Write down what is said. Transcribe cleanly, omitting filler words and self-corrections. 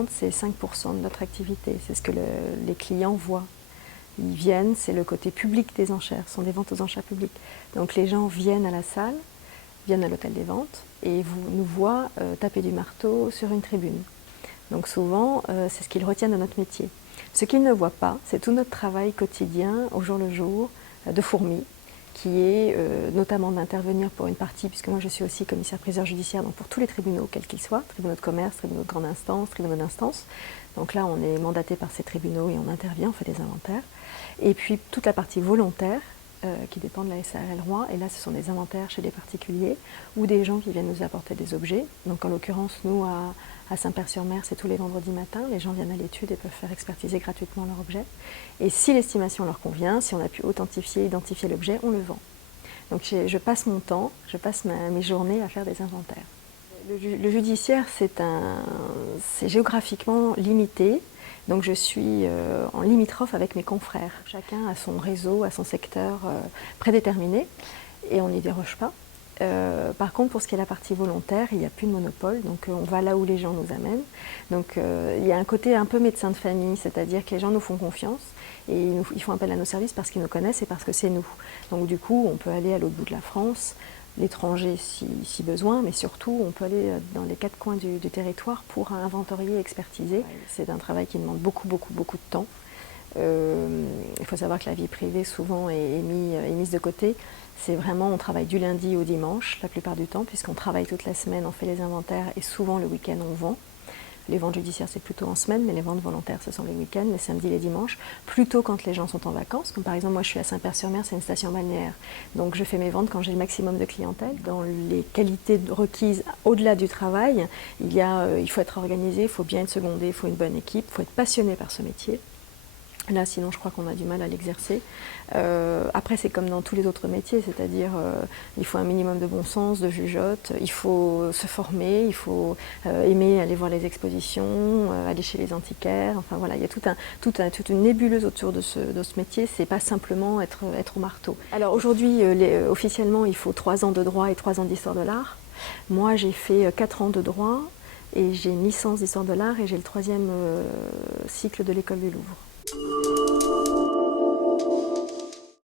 vente, c'est 5% de notre activité. C'est ce que les clients voient. Ils viennent, c'est le côté public des enchères, ce sont des ventes aux enchères publiques. Donc les gens viennent à la salle, viennent à l'hôtel des ventes et nous voient taper du marteau sur une tribune. Donc souvent, c'est ce qu'ils retiennent de notre métier. Ce qu'ils ne voient pas, c'est tout notre travail quotidien, au jour le jour, de fourmi, qui est notamment d'intervenir pour une partie, puisque moi je suis aussi commissaire-priseur judiciaire, donc pour tous les tribunaux, quels qu'ils soient, tribunaux de commerce, tribunaux de grande instance, tribunaux d'instance. Donc là, on est mandaté par ces tribunaux et on intervient, on fait des inventaires. Et puis toute la partie volontaire, qui dépend de la SARL Roi, et là ce sont des inventaires chez des particuliers ou des gens qui viennent nous apporter des objets. Donc en l'occurrence, nous à Saint-Père-sur-Mer, c'est tous les vendredis matins, les gens viennent à l'étude et peuvent faire expertiser gratuitement leur objet. Et si l'estimation leur convient, si on a pu authentifier, identifier l'objet, on le vend. Donc je passe mon temps, je passe mes journées à faire des inventaires. Le judiciaire, c'est géographiquement limité. Donc je suis en limitrophe avec mes confrères. Chacun a son réseau, a son secteur prédéterminé et on n'y déroge pas. Par contre, pour ce qui est la partie volontaire, il n'y a plus de monopole, donc on va là où les gens nous amènent. Donc il y a un côté un peu médecin de famille, c'est-à-dire que les gens nous font confiance et ils font appel à nos services parce qu'ils nous connaissent et parce que c'est nous. Donc du coup, on peut aller à l'autre bout de la France, l'étranger si besoin, mais surtout on peut aller dans les quatre coins du territoire pour inventorier et expertiser. C'est un travail qui demande beaucoup de temps. Il faut savoir que la vie privée souvent est mise de côté. C'est vraiment, on travaille du lundi au dimanche la plupart du temps, puisqu'on travaille toute la semaine, on fait les inventaires et souvent le week-end on vend. Les ventes judiciaires c'est plutôt en semaine, mais les ventes volontaires ce sont les week-ends, les samedis, les dimanches, plutôt quand les gens sont en vacances. Comme par exemple moi je suis à Saint-Père-sur-Mer, c'est une station balnéaire, donc je fais mes ventes quand j'ai le maximum de clientèle. Dans les qualités requises au-delà du travail, il faut être organisé, il faut bien être secondé, il faut une bonne équipe, il faut être passionné par ce métier. Là, sinon, je crois qu'on a du mal à l'exercer. Après, c'est comme dans tous les autres métiers, c'est-à-dire il faut un minimum de bon sens, de jugeote, il faut se former, il faut aimer aller voir les expositions, aller chez les antiquaires. Enfin voilà, il y a toute une nébuleuse autour de ce métier. C'est pas simplement être au marteau. Alors aujourd'hui, officiellement, il faut 3 ans de droit et 3 ans d'histoire de l'art. Moi, j'ai fait 4 ans de droit et j'ai une licence d'histoire de l'art et j'ai le 3e cycle de l'école du Louvre.